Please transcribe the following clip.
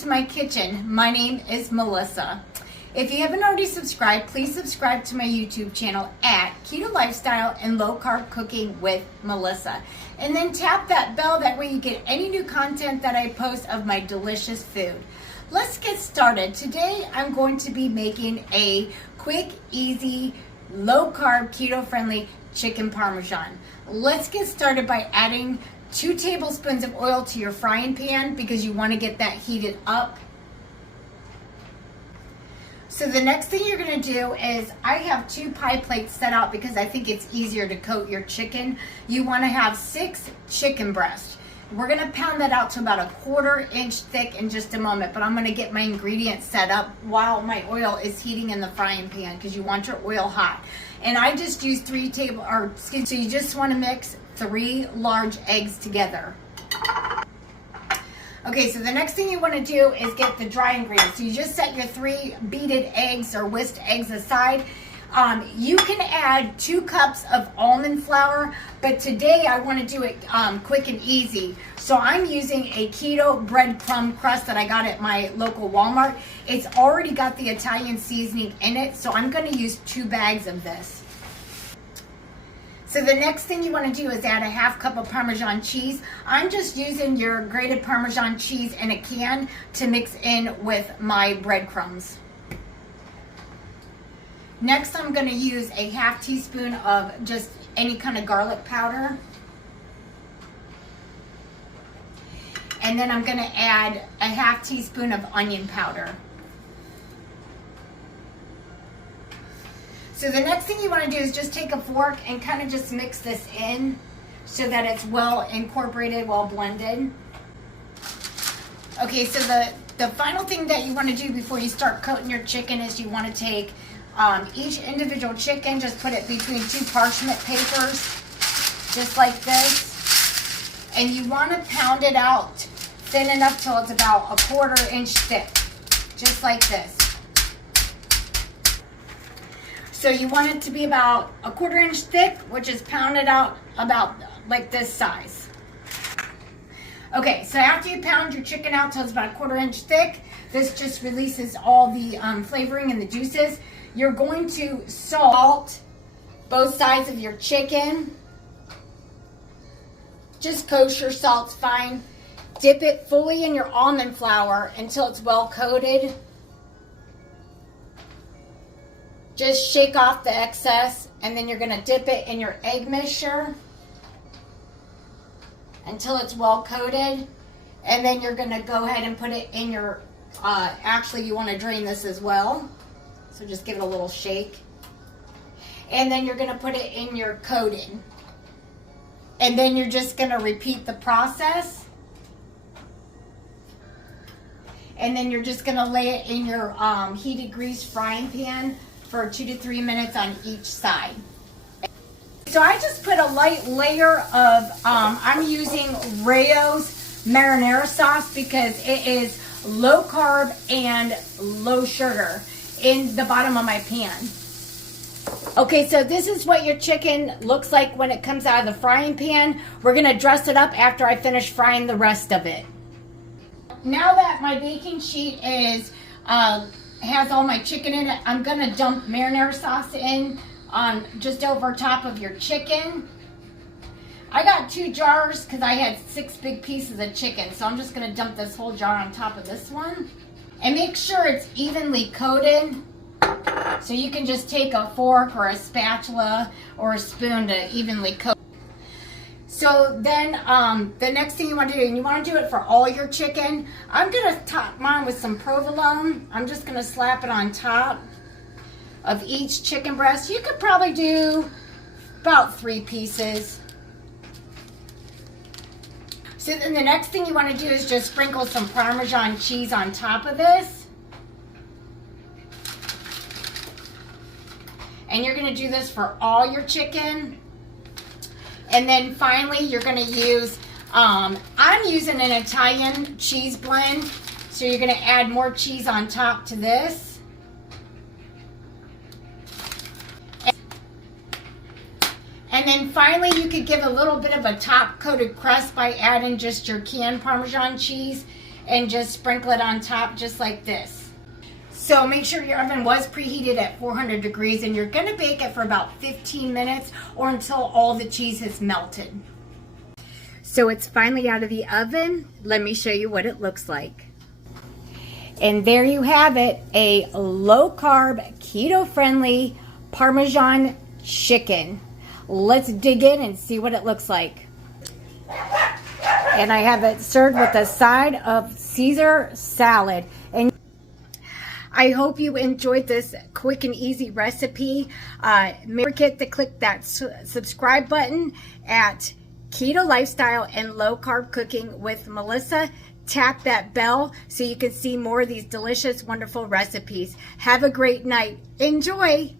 to my kitchen. My name is Melissa. If you haven't already subscribed, please subscribe to my YouTube channel at Ketolifestyle and Low Carb Cooking with Melissa. And then tap that bell, that way you get any new content that I post of my delicious food. Let's get started. Today I'm going to be making a quick, easy, low carb, keto friendly chicken parmesan. Let's get started by adding 2 tablespoons of oil to your frying pan because you want to get that heated up. So the next thing you're going to do is, I have 2 pie plates set out because I think it's easier to coat your chicken. You want to have 6 chicken breasts. We're going to pound that out to about 1/4 inch thick in just a moment, but I'm going to get my ingredients set up while my oil is heating in the frying pan because you want your oil hot. And I just used so you just want to mix 3 large eggs together. Okay, so the next thing you want to do is get the dry ingredients. So you just set your 3 beaten eggs or whisked eggs aside. You can add 2 cups of almond flour, but today I want to do it quick and easy. So I'm using a keto breadcrumb crust that I got at my local Walmart. It's already got the Italian seasoning in it, so I'm going to use 2 bags of this. So the next thing you want to do is add a 1/2 cup of Parmesan cheese. I'm just using your grated Parmesan cheese in a can to mix in with my breadcrumbs. Next, I'm going to use a 1/2 teaspoon of just any kind of garlic powder. And then I'm going to add a 1/2 teaspoon of onion powder. So the next thing you want to do is just take a fork and kind of just mix this in so that it's well incorporated, well blended. Okay, so the final thing that you want to do before you start coating your chicken is you want to take each individual chicken, just put it between 2 parchment papers, just like this. And you want to pound it out thin enough till it's about 1/4 inch thick, just like this. So you want it to be about 1/4 inch thick, which is pounded out about like this size. Okay, so after you pound your chicken out till it's about 1/4 inch thick, this just releases all the flavoring and the juices. You're going to salt both sides of your chicken. Just kosher salt's fine. Dip it fully in your almond flour until it's well coated. Just shake off the excess, and then you're going to dip it in your egg mixture until it's well coated. And then you're going to go ahead and put it in your, actually you want to drain this as well. So just give it a little shake. And then you're going to put it in your coating. And then you're just going to repeat the process. And then you're just going to lay it in your heated greased frying pan for 2 to 3 minutes on each side. So I just put a light layer of, I'm using Raos Marinara sauce because it is low carb and low sugar in the bottom of my pan. Okay, so this is what your chicken looks like when it comes out of the frying pan. We're gonna dress it up after I finish frying the rest of it. Now that my baking sheet is has all my chicken in it, I'm gonna dump marinara sauce in on just over top of your chicken. I got 2 jars because I had 6 big pieces of chicken, so I'm just gonna dump this whole jar on top of this one. And make sure it's evenly coated. So you can just take a fork or a spatula or a spoon to evenly coat. So then the next thing you want to do, and you want to do it for all your chicken, I'm going to top mine with some provolone. I'm just going to slap it on top of each chicken breast. You could probably do about 3 pieces. So then the next thing you want to do is just sprinkle some Parmesan cheese on top of this. And you're going to do this for all your chicken. And then finally, you're going to use, I'm using an Italian cheese blend. So you're going to add more cheese on top to this. And then finally, you could give a little bit of a top coated crust by adding just your canned Parmesan cheese. and just sprinkle it on top just like this. So make sure your oven was preheated at 400 degrees, and you're gonna bake it for about 15 minutes or until all the cheese has melted. So it's finally out of the oven. Let me show you what it looks like. And there you have it, a low-carb, keto-friendly Parmesan chicken. Let's dig in and see what it looks like. And I have it served with a side of Caesar salad. And I hope you enjoyed this quick and easy recipe. Don't forget to click that subscribe button at Keto Lifestyle and Low Carb Cooking with Melissa. Tap that bell so you can see more of these delicious, wonderful recipes. Have a great night. Enjoy!